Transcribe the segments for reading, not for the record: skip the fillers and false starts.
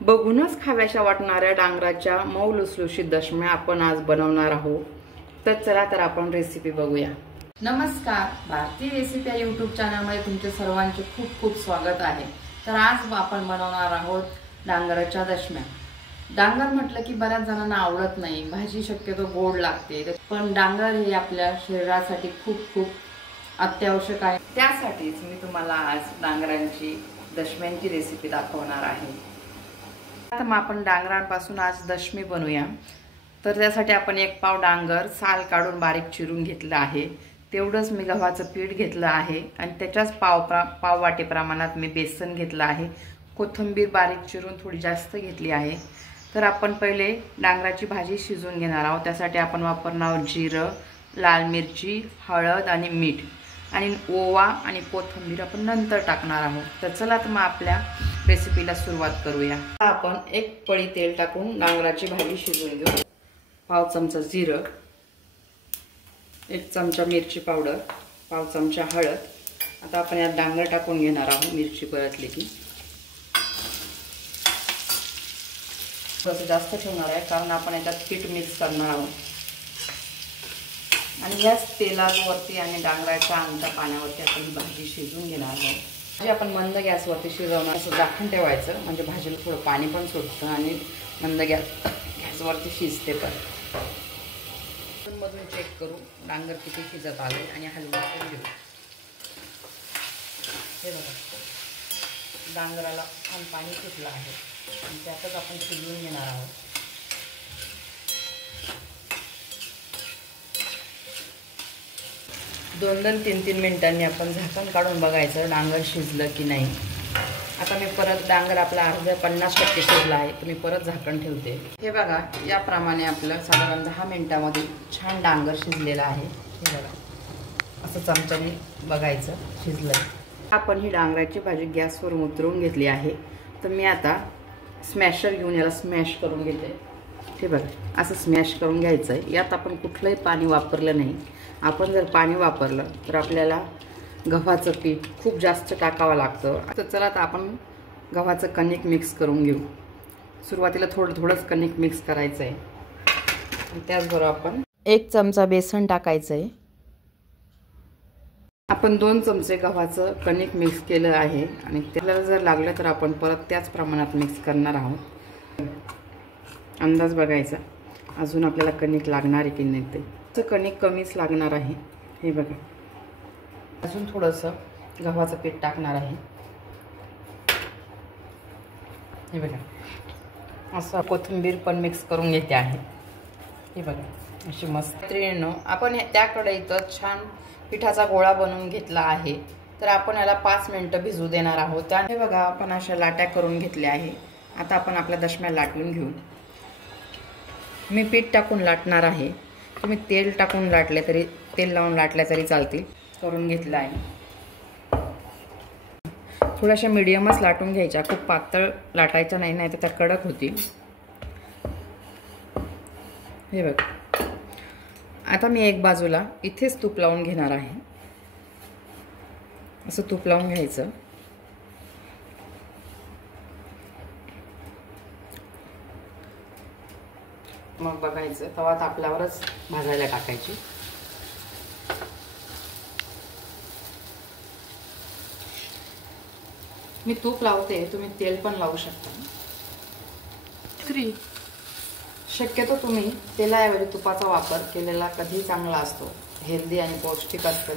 बघूनच खाव्याशा वाटणाऱ्या डांगराच्या मऊ लुसलुशीत दशम्या आपण आज बनवणार आहोत। तर चला तर आपण रेसिपी बघूया। नमस्कार, भारतीय रेसिपी या यूट्यूब चॅनलमध्ये तुमचे सर्वांचे खूप खूप स्वागत आहे। तर आज आपण बनवणार आहोत डांगराच्या दशम्या। डांगर म्हटलं की बऱ्याच जणांना आवडत नाही, भाजी शक्यतो गोड लागते, पण डांगर हे आपल्या शरीरासाठी खूप खूप अत्यावश्यक आहे। त्यासाठीच मी तुम्हाला आज डांगरांची दशम्यांची रेसिपी दाखवणार आहे। आता मग आपण डांगरांपासून आज दशमी बनवूया। तर त्यासाठी आपण 1 पाव डांगर साल काढून बारीक चिरून घेतलं आहे। तेवढंच मी गव्हाचं पीठ घेतलं आहे आणि त्याच्याच पाव वाटी प्रमाणात मी बेसन घेतलं आहे। कोथिंबीर बारीक चिरून थोडी जास्त घेतली आहे। तर आपण पहिले डांगराची भाजी शिजवून घेणार आहोत। त्यासाठी आपण वापरणार आहोत जिरं, लाल मिरची, हळद आणि मीठ आणि ओवा आणि कोथिंबीर आपण नंतर टाकणार आहोत। तर चला तर मग आपल्या रेसिपीला सुरुवात करूया। आपण 1 पळी तेल टाकून डांगराची भाजी शिजवून घेऊ। पाव चमचा जिरं, 1 चमचा मिरची पावडर, पाव चमचा हळद। आता आपण यात डांगर टाकून घेणार आहोत। मिरची परतली की थोडंसं जास्त ठेवणार आहे, कारण आपण याच्यात पीठ मिक्स करणार आहोत। आणि याच तेलावरती आणि डांगराच्या अंता पाण्यावरती आपण ही भाजी शिजवून घेणार आहोत। म्हणजे आपण मंद गॅसवरती शिजवणार, असं झाकण ठेवायचं, म्हणजे भाजीला थोडं पाणी पण सुटतं आणि मंद गॅसवरती शिजते। पण मधून चेक करू डांगर किती शिजत आले आणि हलवून घेऊ। हे बघा, डांगराला छान पाणी सुटलं आहे आणि त्यातच आपण शिजवून घेणार आहोत। 2-3 मिनिटांनी आपण झाकण काढून बघायचं डांगर शिजलं की नाही। आता मी परत डांगर आपला अर्धा 50% शिजला आहे, तर मी परत झाकण ठेवते। हे बघा, याप्रमाणे आपलं साधारण 10 मिनिटांमध्ये छान डांगर शिजलेलं आहे। हे बघा, असं चमच्याने बघायचं शिजलं। आपण ही डांगराची भाजी गॅसवरून उतरवून घेतली आहे। तर मी आता स्मॅशर घेऊन याला स्मॅश करून घेते। हे बघा, असं स्मॅश करून घ्यायचं आहे। यात आपण कुठलंही पाणी वापरलं नाही। आपण जर पाणी वापरलं तर आपल्याला गव्हाचं पीठ खूप जास्त टाकावं लागतं। तर चला तर आपण गव्हाचं कणिक मिक्स करून घेऊ। सुरुवातीला थोडंच कणिक मिक्स करायचं आहे। त्याचबरोबर आपण 1 चमचा बेसन टाकायचं आहे। आपण 2 चमचे गव्हाचं कणिक मिक्स केलं आहे आणि त्याला जर लागलं तर आपण परत त्याच प्रमाणात मिक्स करणार आहोत। अंदाज बघायचा अजून आपल्याला कणिक लागणार आहे की नाही ते। कणिक कमीच लागणार आहे। हे बघा, अजून थोडंसं गव्हाचं पीठ टाकणार आहे। हे बघा, असं कोथिंबीर पण मिक्स करून घेते आहे। हे बघा, अशी मस्त त्रिणो आपण त्या कढईत छान पिठाचा गोळा बनवून घेतला आहे। तर आपण याला 5 मिनिटं भिजू देणार आहोत। त्याने बघा, आपण अशा लाट्या करून घेतल्या आहे। आता आपण आपल्या दशम्या लाटून घेऊ। मी पीठ टाकून लाटणार आहे, तुम्ही तेल टाकून लाटले तरी, तेल लावून लाटल्या तरी चालतील। करून घेतलं आहे। थोड्याशा मीडियमच लाटून घ्यायच्या, खूप पातळ लाटायच्या नाही, नाही तर त्या कडक होतील। हे बघ, आता मी एक बाजूला इथेच तूप लावून घेणार आहे। असं तूप लावून घ्यायचं। मग बघायचं तवा तापल्यावरच भाजायला टाकायची। मी तूप लावते, तुम्ही तेल पण लावू शकता। शक्यतो तुम्ही तेलाऐवजी तुपाचा वापर केलेला कधी चांगला असतो। हेल्दी आणि पौष्टिक असतं,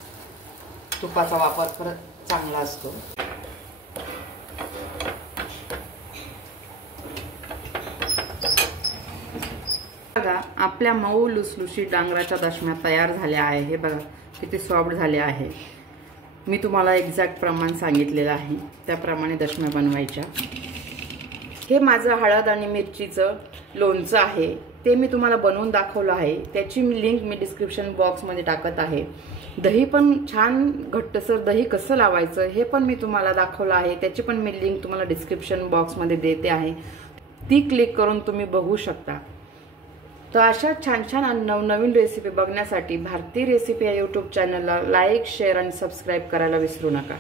तुपाचा वापर खरंच चांगला असतो। बघा, आपल्या मऊ लुसलुशीत डांगराच्या दशम्या तयार झाल्या आहे। हे बघा किती सॉफ्ट झाले आहे। मी तुम्हाला एक्झॅक्ट प्रमाण सांगितलेलं आहे, त्याप्रमाणे दशम्या बनवायच्या। हे माझं हळद आणि मिरचीचं लोणचं आहे, ते मी तुम्हाला बनवून दाखवलं आहे। त्याची लिंक मी डिस्क्रिप्शन बॉक्समध्ये टाकत आहे। दही पण छान घट्टसर दही कसं लावायचं हे पण मी तुम्हाला दाखवलं आहे। त्याची पण मी लिंक तुम्हाला डिस्क्रिप्शन बॉक्समध्ये देते आहे, ती क्लिक करून तुम्ही बघू शकता। तर अशा छान छान आणि नवनवीन रेसिपी बघण्यासाठी भारतीय रेसिपी या यूट्यूब चॅनलला लाईक, शेअर आणि सबस्क्राईब करायला विसरू नका।